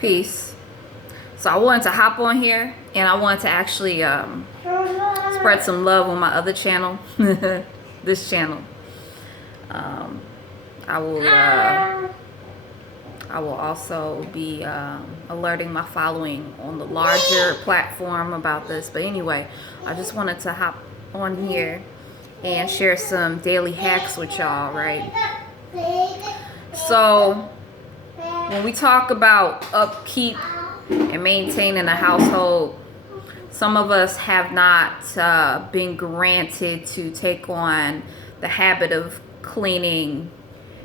Peace. So I wanted to hop on here and I wanted to actually spread some love on my other channel, this channel. I will also be alerting my following on the larger platform about this. But anyway, I just wanted to hop on here and share some daily hacks with y'all, right? So when we talk about upkeep and maintaining a household, some of us have not been granted to take on the habit of cleaning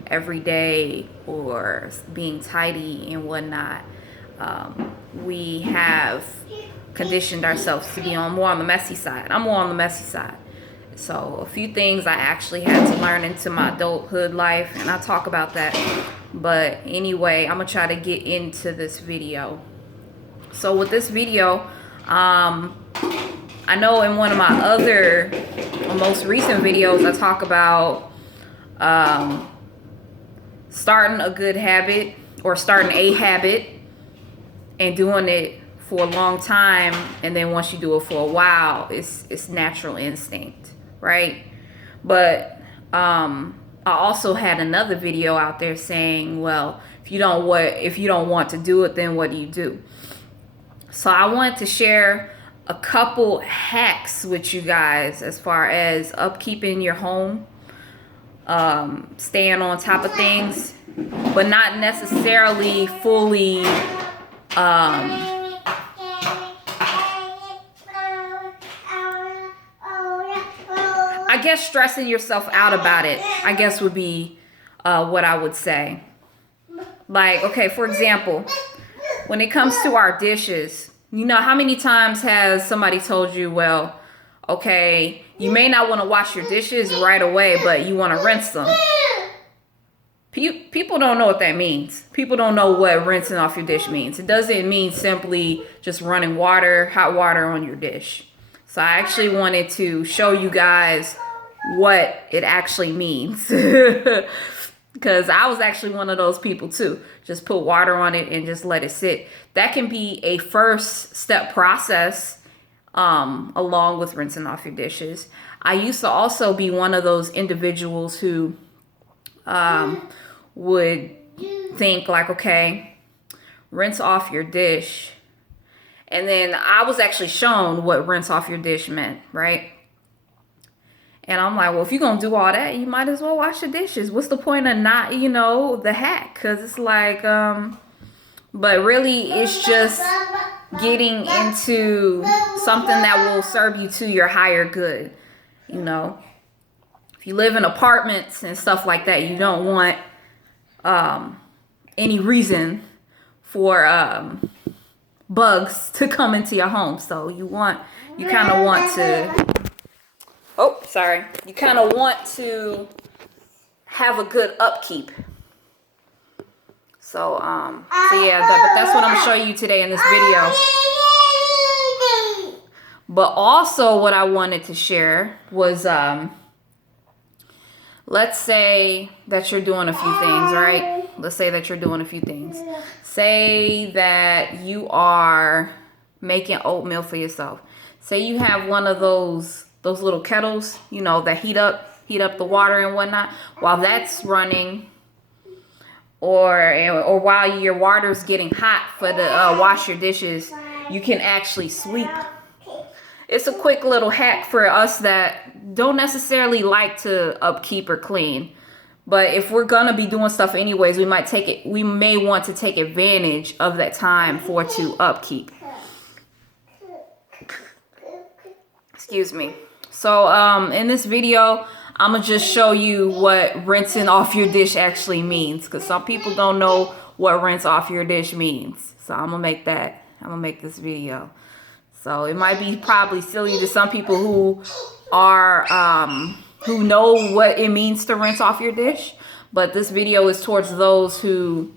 every day or being tidy and whatnot. We have conditioned ourselves to be more on the messy side. I'm more on the messy side. So a few things I actually had to learn into my adulthood life, and I'll talk about that. But anyway, I'm gonna try to get into this video. So with this video, I know in one of my other most recent videos, I talk about starting a good habit or starting a habit and doing it for a long time, and then once you do it for a while, it's natural instinct, right? But I also had another video out there saying, well, if you don't want to do it, then what do you do? So I wanted to share a couple hacks with you guys as far as upkeeping your home, staying on top of things, but not necessarily fully I guess stressing yourself out about it, I guess would be what I would say. Like, okay, for example, when it comes to our dishes, you know, how many times has somebody told you, well, okay, you may not want to wash your dishes right away, but you want to rinse them. People don't know what that means. People don't know what rinsing off your dish means. It doesn't mean simply just running water, hot water on your dish. So I actually wanted to show you guys what it actually means. Because I was actually one of those people too. Just put water on it and just let it sit. That can be a first step process along with rinsing off your dishes. I used to also be one of those individuals who would think like, okay, rinse off your dish. And then I was actually shown what rinse off your dish meant, right? And I'm like, well, if you're going to do all that, you might as well wash the dishes. What's the point of not, the hack? Because it's like, but really it's just getting into something that will serve you to your higher good. If you live in apartments and stuff like that, you don't want any reason for bugs to come into your home. So you kind of want to have a good upkeep. So yeah, but that's what I'm gonna show you today in this video. But also what I wanted to share was, let's say that you're doing a few things, right? Let's say that you're doing a few things. Say that you are making oatmeal for yourself. Say you have one of those little kettles, that heat up the water and whatnot. While that's running, or while your water's getting hot for the wash your dishes, you can actually sweep. It's a quick little hack for us that don't necessarily like to upkeep or clean. But if we're gonna be doing stuff anyways, we may want to take advantage of that time to upkeep. Excuse me. So in this video, I'm gonna just show you what rinsing off your dish actually means, because some people don't know what rinse off your dish means. So I'm gonna make this video. So it might be probably silly to some people who know what it means to rinse off your dish, but this video is towards those who,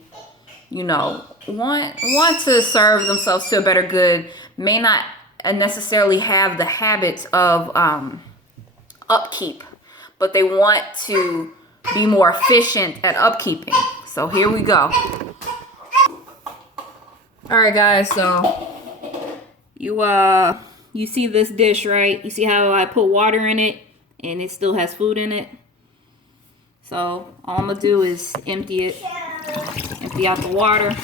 want to serve themselves to a better good, may not necessarily have the habits of upkeep, but they want to be more efficient at upkeeping. So here we go. All right, guys, so you see this dish, right? You see how I put water in it and it still has food in it? So all I'm gonna do is empty out the water.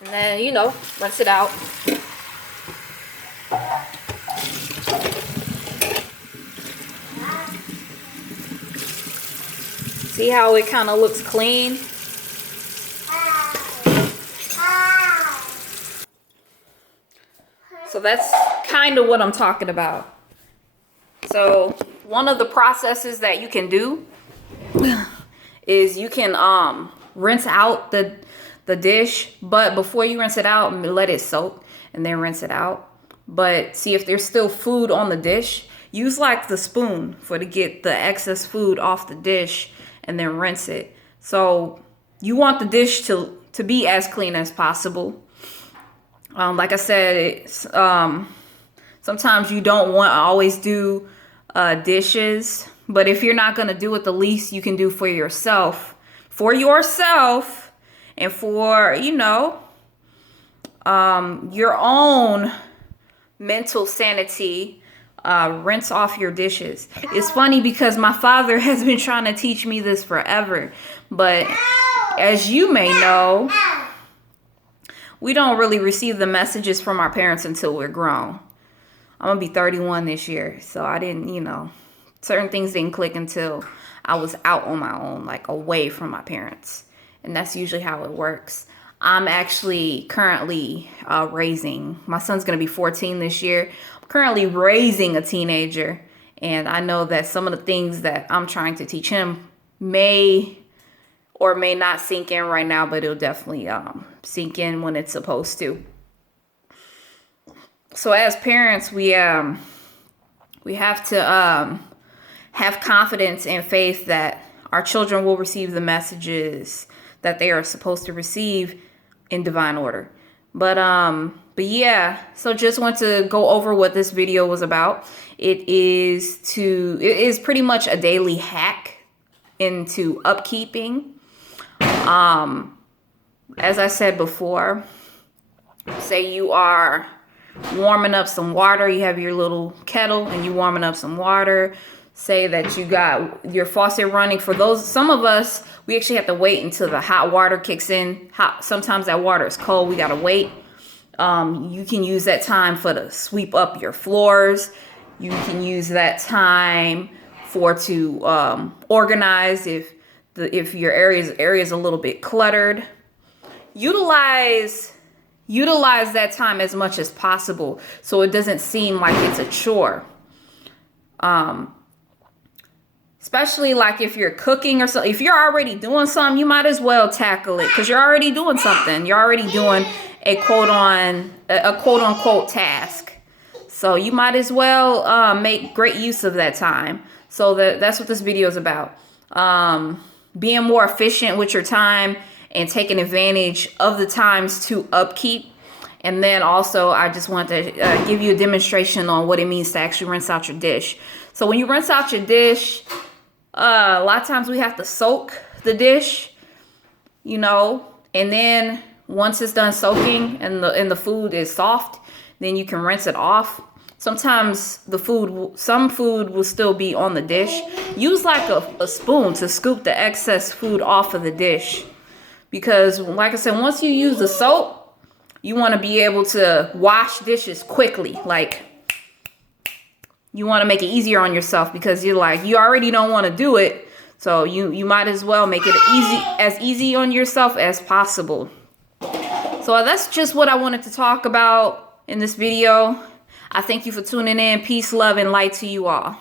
And then, you know, rinse it out. See how it kind of looks clean? So that's kind of what I'm talking about. So one of the processes that you can do is you can rinse out the dish, but before you rinse it out, let it soak and then rinse it out. But see, if there's still food on the dish, use like the spoon to get the excess food off the dish and then rinse it. So you want the dish to be as clean as possible. Like I said, sometimes you don't want to always do dishes, but if you're not going to do it, the least you can do for yourself and for, you know, your own mental sanity, rinse off your dishes. It's funny because my father has been trying to teach me this forever, but as you may know, we don't really receive the messages from our parents until we're grown. I'm gonna be 31 this year, so I didn't, you know, certain things didn't click until I was out on my own, like away from my parents. And that's usually how it works. I'm actually currently raising, my son's gonna be 14 this year. I'm currently raising a teenager, and I know that some of the things that I'm trying to teach him may or may not sink in right now, but it'll definitely sink in when it's supposed to. So as parents, we have to have confidence and faith that our children will receive the messages that they are supposed to receive in divine order. But yeah, so just want to go over what this video was about. It is pretty much a daily hack into upkeeping. As I said before, say you are warming up some water, you have your little kettle and you warming up some water. Say that you got your faucet running. For those, some of us, we actually have to wait until the hot water kicks in. Sometimes that water is cold, we gotta wait. You can use that time to sweep up your floors. You can use that time to organize if your area is a little bit cluttered. Utilize that time as much as possible so it doesn't seem like it's a chore. Especially like if you're cooking or something. If you're already doing something, you might as well tackle it because you're already doing something. You're already doing a quote unquote task. So you might as well make great use of that time. So that's what this video is about. Being more efficient with your time and taking advantage of the times to upkeep. And then also, I just want to give you a demonstration on what it means to actually rinse out your dish. So when you rinse out your dish, a lot of times we have to soak the dish, you know, and then once it's done soaking and the food is soft, then you can rinse it off. Sometimes some food will still be on the dish. Use like a spoon to scoop the excess food off of the dish. Because like I said, once you use the soap, you want to be able to wash dishes quickly. Like, you want to make it easier on yourself because you already don't want to do it. So you might as well make it as easy on yourself as possible. So that's just what I wanted to talk about in this video. I thank you for tuning in. Peace, love, and light to you all.